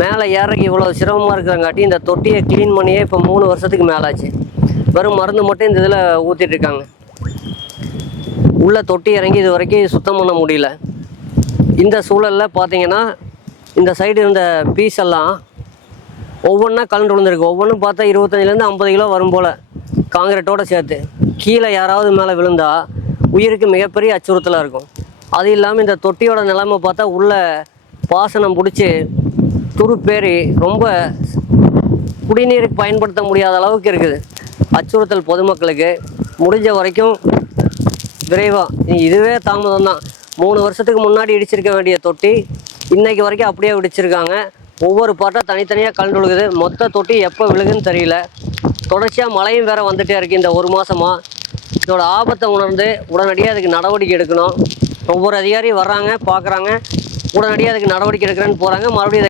மேலே ஏறக்கு இவ்வளோ சிரமமாக இருக்கிறங்காட்டி இந்த தொட்டியை க்ளீன் பண்ணியே இப்போ மூணு வருஷத்துக்கு மேலே ஆச்சு வெறும் மருந்து மட்டும் இந்த இதில் ஊற்றிட்டு இருக்காங்க. உள்ள தொட்டி இறங்கி இது வரைக்கும் சுத்தம் பண்ண முடியல. இந்த சூழலில் பார்த்தீங்கன்னா இந்த சைடு இருந்த பீஸ் எல்லாம் ஒவ்வொன்றா கலந்து விழுந்திருக்கு. ஒவ்வொன்றும் பார்த்தா இருபத்தஞ்சிலேருந்து ஐம்பது கிலோ வரும் போல். காங்கிரட்டோடு சேர்த்து. கீழே யாராவது மேலே விழுந்தா உயிருக்கு மிகப்பெரிய அச்சுறுத்தலாக இருக்கும். அது இல்லாமல் இந்த தொட்டியோட நிலைமை பார்த்தா உள்ளே பாசனம் பிடிச்சி துருப்பேரி ரொம்ப குடிநீருக்கு பயன்படுத்த முடியாத அளவுக்கு இருக்குது. அச்சுறுத்தல் பொதுமக்களுக்கு முடிஞ்ச வரைக்கும் விரைவாக இதுவே தாமதம் தான் மூணு வருஷத்துக்கு முன்னாடி இடிச்சிருக்க வேண்டிய தொட்டி இன்றைக்கு வரைக்கும் அப்படியே இடிச்சிருக்காங்க. ஒவ்வொரு பாட்டாக தனித்தனியாக கலந்து விழுகுது மொத்த தொட்டி எப்போ விழுகுன்னு தெரியல. தொடர்ச்சியாக மழையும் வேற வந்துகிட்டே இருக்குது இந்த ஒரு மாதமாக இதோட ஆபத்தை உணர்ந்து உடனடியாக அதுக்கு நடவடிக்கை எடுக்கணும். ஒவ்வொரு அதிகாரியும் வர்றாங்க பார்க்குறாங்க உடனடியாக அதுக்கு நடவடிக்கை எடுக்கிறேன்னு போகிறாங்க மறுபடியும்